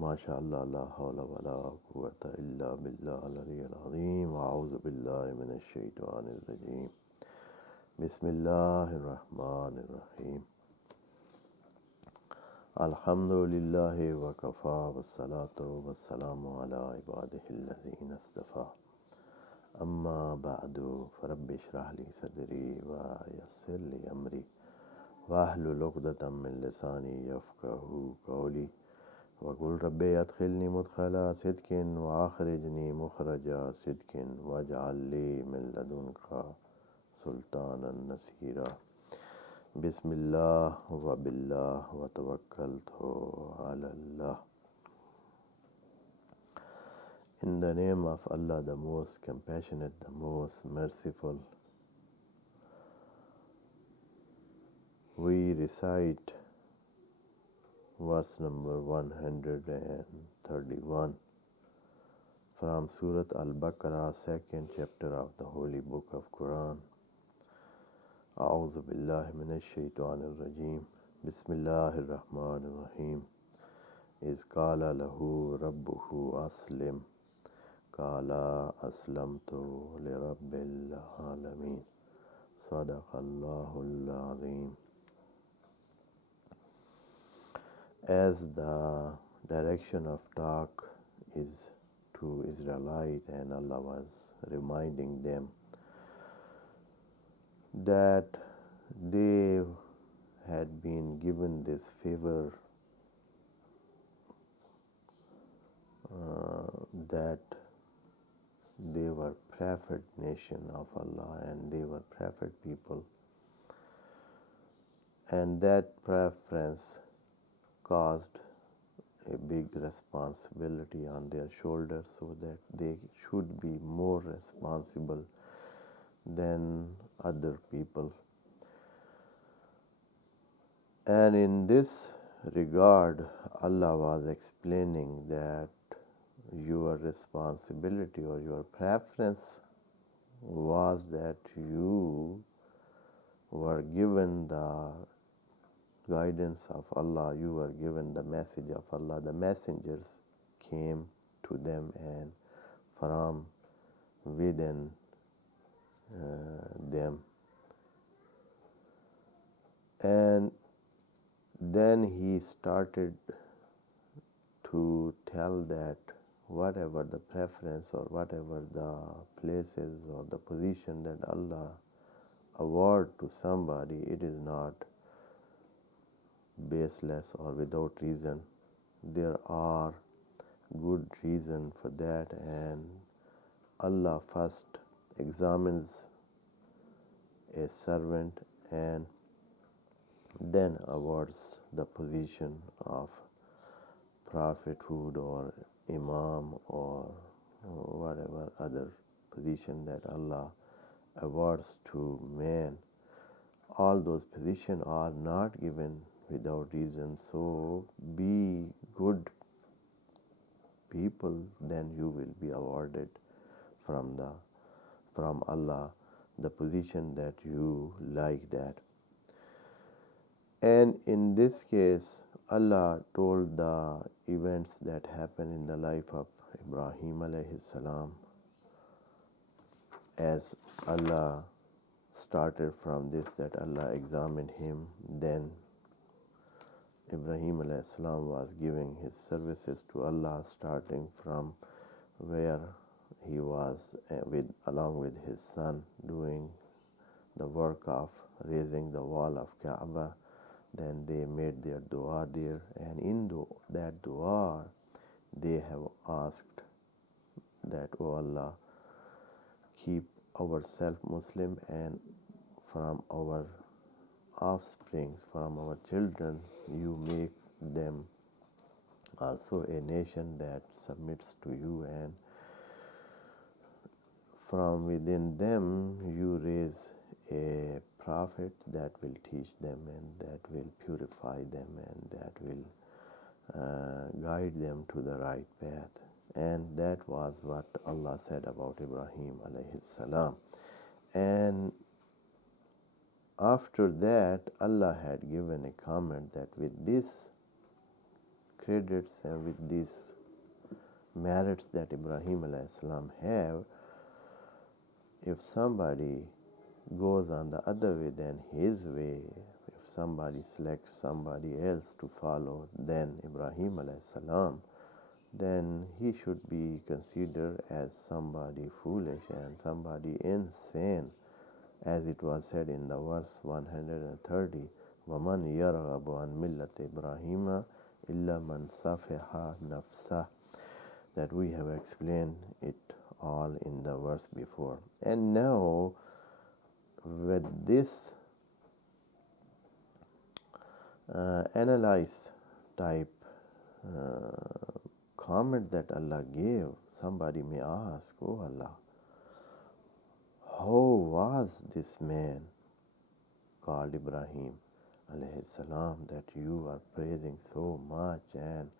MashaAllah, la hawla wa la quwwata illa billah al-aliyyil azim wa a'udhu billahi minash shaitanir rajim. Bismillahir rahmanir rahim. Alhamdulillahi wa kafa wa salatu wa salamu ala ibadihi allazina istafa. Amma ba'du, farabbi shrah li sadri wa yassir li amri wa ahlul 'uqdatam min lisani yafqahu qawli. وقل ربي أدخلني مدخل صدق وأخرجني مخرج صدق واجعل لي من لدنك سلطانا نصيرا. بسم الله وبالله وتوكلت على الله. In the name of Allah, the most compassionate, the most merciful, we recite verse number 131 from Surah Al-Baqarah, second chapter of the Holy Book of Quran. A'udhu billahi minash shaitanir rajim. Bismillahir rahmanir rahim. Iz qala lahu rabbuhu aslim. Qala aslamtu li rabbil alamin. Sadaqallahul azim. As the direction of talk is to Israelite, and Allah was reminding them that they had been given this favor, that they were preferred nation of Allah and they were preferred people, and that preference caused a big responsibility on their shoulders, so that they should be more responsible than other people. And in this regard, Allah was explaining that your responsibility or your preference was that you were given the guidance of Allah, you were given the message of Allah. The messengers came to them and from within them. And then he started to tell that whatever the preference or whatever the places or the position that Allah award to somebody, it is not baseless or without reason. There are good reason for that, and Allah first examines a servant and then awards the position of prophethood or imam or whatever other position that Allah awards to man. All those positions are not given without reason. So be good people, then you will be awarded from Allah the position that you like that. And in this case, Allah told the events that happened in the life of Ibrahim alayhi salam. As Allah started from this, that Allah examined him, then Ibrahim alayhi salam was giving his services to Allah, starting from where he was along with his son doing the work of raising the wall of Kaaba. Then they made their dua there, and in that dua they have asked that, O Allah, keep ourselves Muslim, and from our offspring, from our children, you make them also a nation that submits to you, and from within them you raise a prophet that will teach them and that will purify them and that will guide them to the right path. And that was what Allah said about Ibrahim alayhi salam. And after that, Allah had given a comment that with this credits and with these merits that Ibrahim alayhi salam have, if somebody goes on the other way than his way, if somebody selects somebody else to follow than Ibrahim alayhi salam, then he should be considered as somebody foolish and somebody insane, as it was said in the verse 130, وَمَنْ يَرْغَبُ عَنْ مِلَّةِ إِبْرَاهِيمَ إِلَّا مَنْ سَفِحَ نَفْسَهُ, that we have explained it all in the verse before. And now with this analyze type comment that Allah gave, somebody may ask, oh Allah, how was this man called Ibrahim alayhi salam that you are praising so much and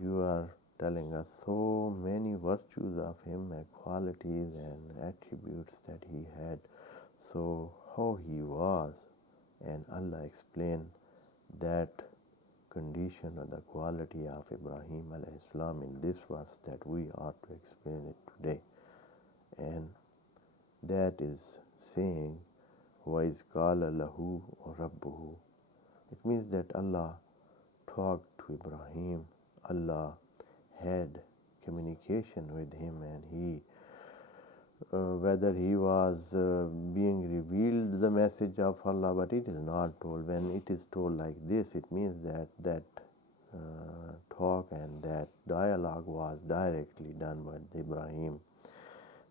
you are telling us so many virtues of him and qualities and attributes that he had? So how he was? And Allah explained that condition or the quality of Ibrahim alayhi salam in this verse that we ought to explain it today. And that is saying, وَإِذْ قَالَ لَهُ رَبُّهُ. It means that Allah talked to Ibrahim, Allah had communication with him, and he whether he was being revealed the message of Allah, but it is not told. When it is told like this, it means that talk and that dialogue was directly done by Ibrahim,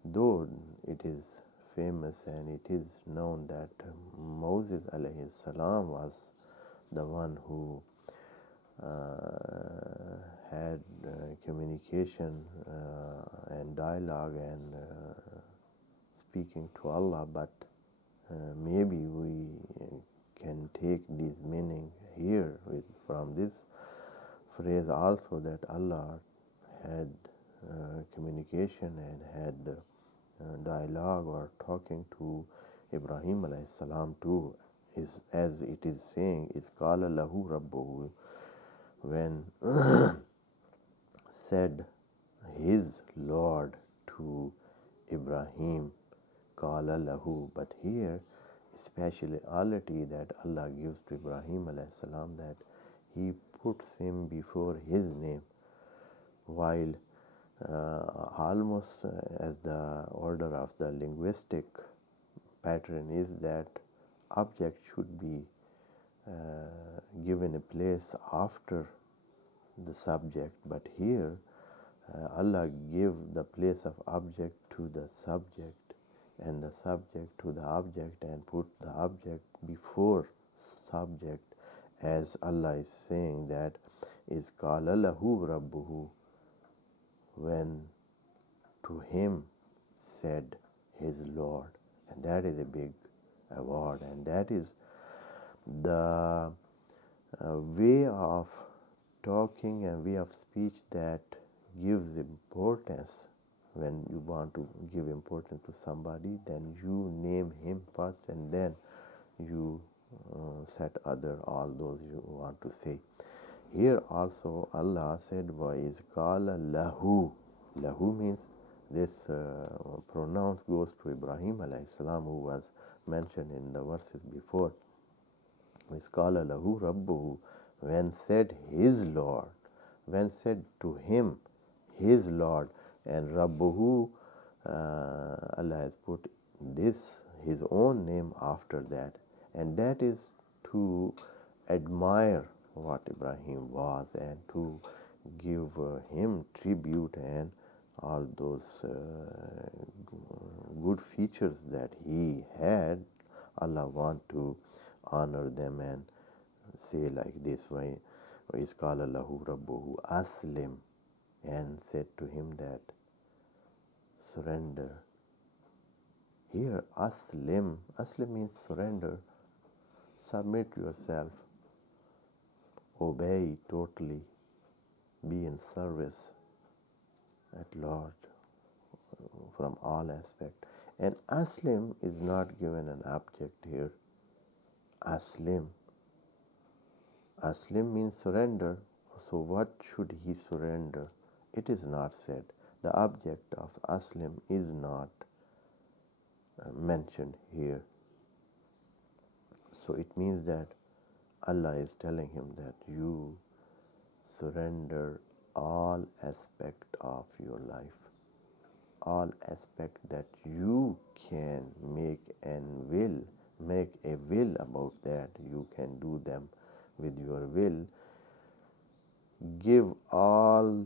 though it is famous and it is known that Moses alayhi salam was the one who had communication and dialogue and speaking to Allah, but maybe we can take this meaning here from this phrase also, that Allah had communication and had dialogue or talking to Ibrahim alayhi salam too, is as it is saying, is qala lahu rabbuhu, when said his Lord to Ibrahim, qala lahu. But here speciality that Allah gives to Ibrahim alayhi salam, that he puts him before his name, while almost as the order of the linguistic pattern is that object should be given a place after the subject, but here Allah gave the place of object to the subject and the subject to the object and put the object before subject, as Allah is saying that is qala lahu rabbuhu, when to him said his Lord. And that is a big award, and that is the way of talking and way of speech that gives importance. When you want to give importance to somebody, then you name him first and then you set other all those you want to say. Here also Allah said, وَإِذْ قَالَ لَهُ. Lahu means this pronoun goes to Ibrahim alayhi salam, who was mentioned in the verses before. وَإِذْ قَالَ لَهُ رَبُّهُ, when said his Lord, when said to him his Lord. And Rabbuhu, Allah has put this his own name after that, and that is to admire what Ibrahim was and to give him tribute and all those good features that he had. Allah want to honor them and say like this way, وَإِذْ قَالَ لَهُ رَبُّهُ أَسْلِمْ, and said to him that surrender. Here aslim means surrender, submit yourself, obey totally, be in service at Lord from all aspects. And aslim is not given an object here. Aslim means surrender. So what should he surrender? It is not said. The object of Aslim is not mentioned here. So it means that Allah is telling him that you surrender all aspect of your life, all aspect that you can make a will about that. You can do them with your will. Give all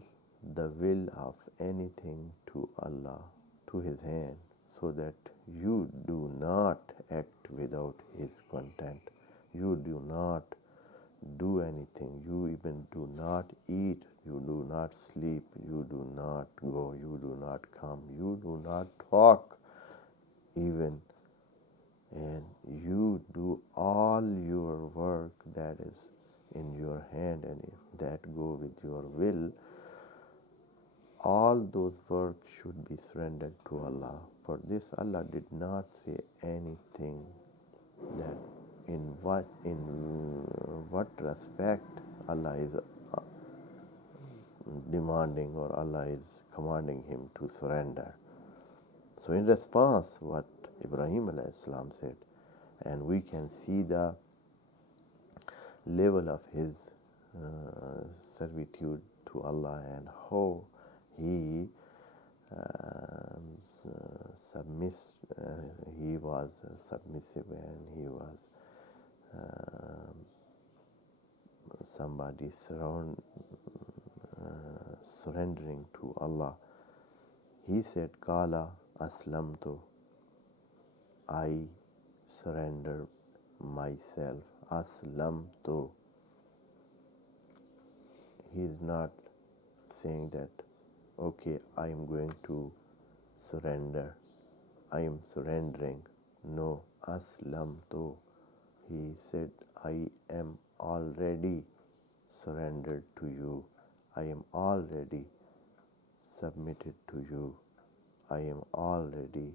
the will of anything to Allah, to His hand, so that you do not act without His consent. You do not do anything. You even do not eat. You do not sleep. You do not go. You do not come. You do not talk even. And you do all your work that is in your hand and that go with your will. All those work should be surrendered to Allah. For this Allah did not say anything that in what respect Allah is demanding or Allah is commanding him to surrender. So in response, what Ibrahim alayhi salam said, and we can see the level of his servitude to Allah and how he he was submissive, and he was somebody surrendering to Allah. He said, Kala aslamtu, I surrender myself. Aslamtu. He is not saying that, okay, I am going to surrender, I am surrendering. No, aslamtu. He said, I am already surrendered to you. I am already submitted to you. I am already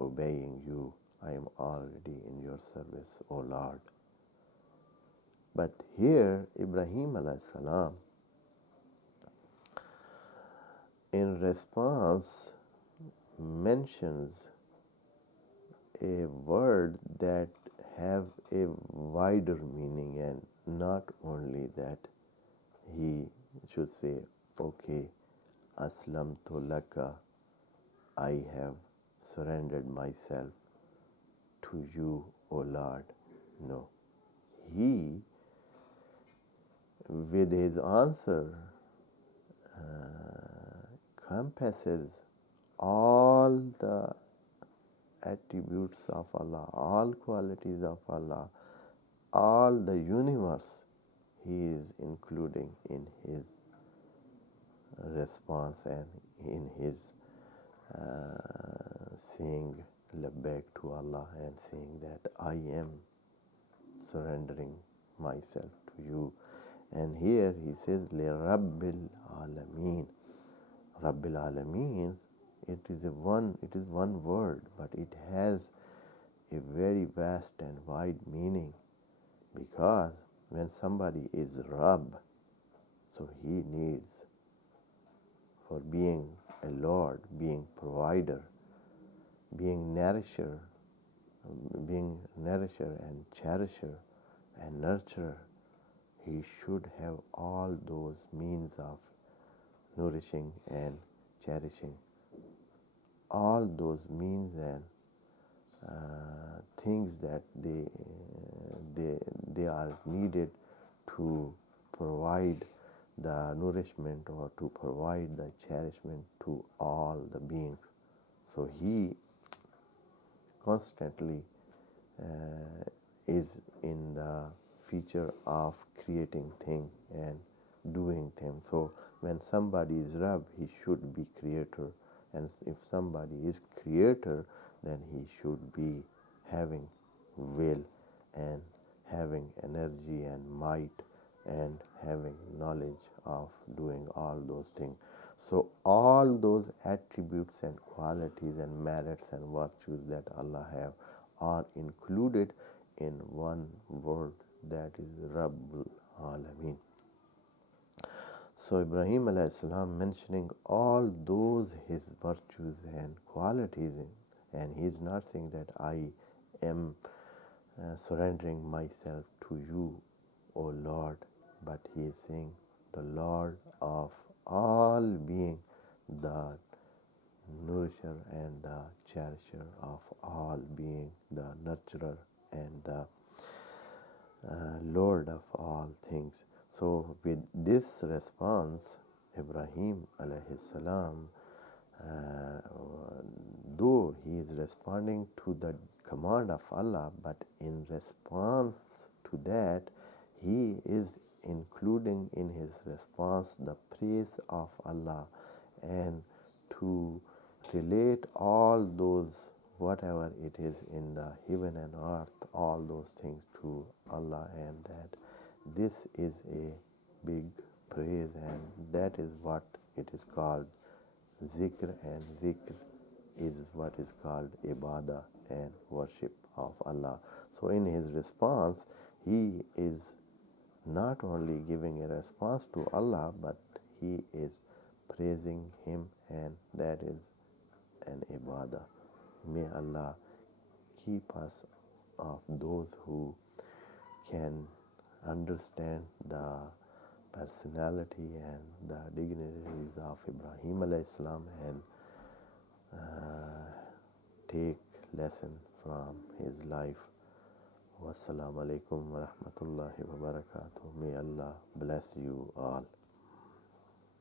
obeying you. I am already in your service, O Lord. But here, Ibrahim alayhi salam, in response, mentions a word that have a wider meaning, and not only that he should say, okay, aslamtu laka, I have surrendered myself to you, O Lord. No. He, with his answer, compasses all the attributes of Allah, all qualities of Allah, all the universe he is including in his response and in his saying labbaik to Allah and saying that I am surrendering myself to you. And here he says li Rabbil Alameen. Rabbil Alameen, it is one word, but it has a very vast and wide meaning, because when somebody is Rabb, so he needs, for being a Lord, being provider, being nourisher and cherisher and nurturer, he should have all those means of nourishing and cherishing, all those means and things that they are needed to provide the nourishment or to provide the cherishment to all the beings. So he constantly is in the feature of creating things and doing things. So when somebody is Rabb, he should be creator, and if somebody is creator, then he should be having will and having energy and might and having knowledge of doing all those things. So all those attributes and qualities and merits and virtues that Allah have are included in one word, that is Rabbul Alameen. So Ibrahim alayhi salam mentioning all those his virtues and qualities, and he is not saying that I am surrendering myself to you, O Lord, but he is saying the Lord of all being, the nourisher and the cherisher of all being, the nurturer and the Lord of all things. So with this response, Ibrahim alayhi salam, though he is responding to the command of Allah, but in response to that, he is including in his response the praise of Allah, and to relate all those, whatever it is in the heaven and earth, all those things to Allah, and that this is a big praise, and that is what it is called zikr, and zikr is what is called ibadah and worship of Allah. So in his response, he is not only giving a response to Allah, but he is praising him, and that is an ibadah. May Allah keep us of those who can understand the personality and the dignities of Ibrahim alayhi salam, and take lesson from his life. Wassalamu alaikum wa rahmatullahi wa barakatuh. May Allah bless you all.